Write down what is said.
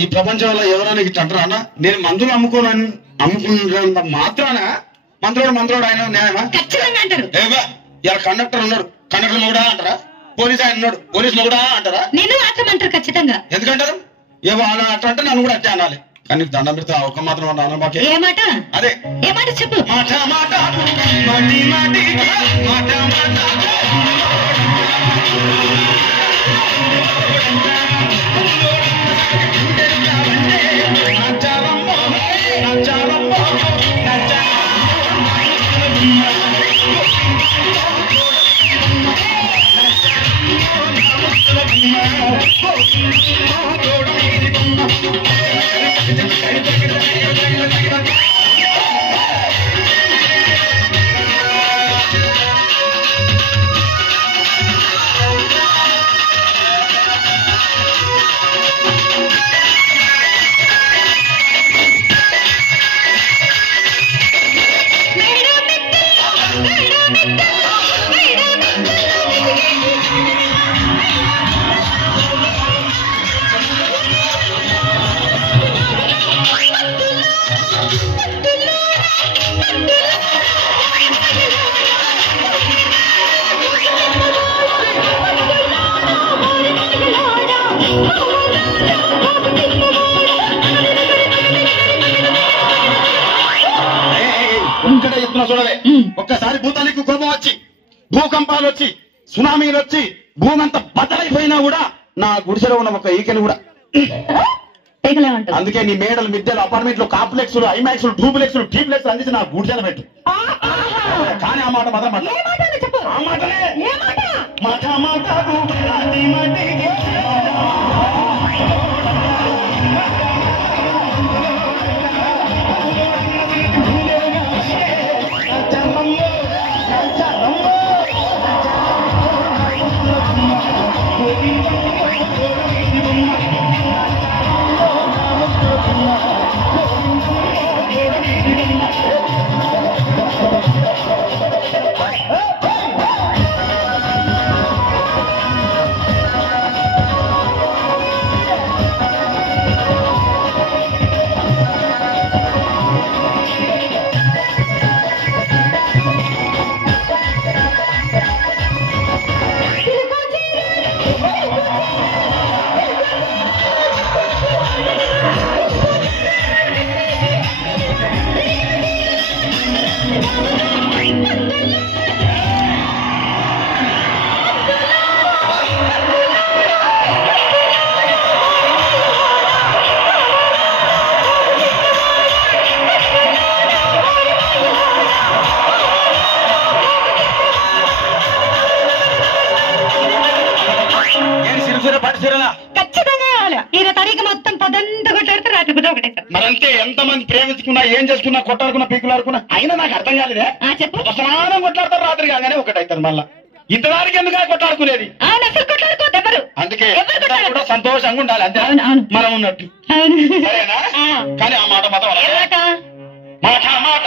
ఈ ప్రపంచంలో ఎవరైనా ఇట్లా అంటారా అన్న? నేను మందులు అమ్ముకున్నంత మాత్రాన మంత్రోడు ఆయన న్యాయమా? ఏవా ఇలా కండక్టర్ ఉన్నాడు, కండక్టర్ కూడా అంటారా? పోలీస్ ఆయన ఉన్నాడు, పోలీసులు కూడా అంటారా? నేను అట్లా ఖచ్చితంగా. ఎందుకంటారు? ఏవో అలా అట్లా అంటే నన్ను కూడా అట్టే అనాలి. కానీ దండం పెడితే ఒక్క మాత్రం అన్న మాకే. ఏ మాట? అదే ఏ మాట చెప్పు. మాట మాట మాటి మాటి మాట మాట చూడలే. ఒక్కసారి భూతానికి కోపం వచ్చి, భూకంపాలు వచ్చి, సునామీలు వచ్చి, భూమి అంతా బద్దలైపోయినా కూడా నా గుడిసెలో ఉన్న ఒక ఈకెను కూడా. అందుకే నీ మేడలు, మిద్దెలు, అపార్ట్మెంట్లు, కాంప్లెక్స్, ఐమాక్స్, డూప్లెక్స్, టీప్లెక్స్ అందించి నా గుడిసెలు పెట్టు. కానీ ఆ మాట మాత్రం ఆ మాటలే మాట మాట మరంతే. ఎంతమంది ప్రేమించుకున్నా, ఏం చేసుకున్నా, కొట్టాడుకున్నా, పీకులాడుకున్నా అయినా నాకు అర్థం కాలేదే. సమానం కొట్లాడతారు, రాత్రి కాగానే ఒకటైతారు. మళ్ళా ఇంతదానికి ఎందుకు కొట్లాడుకునేది? అందుకే కూడా సంతోషంగా ఉండాలి, అంతే మనం ఉన్నట్టు. సరేనా? కానీ ఆ మాట మాత్రం మాట మాట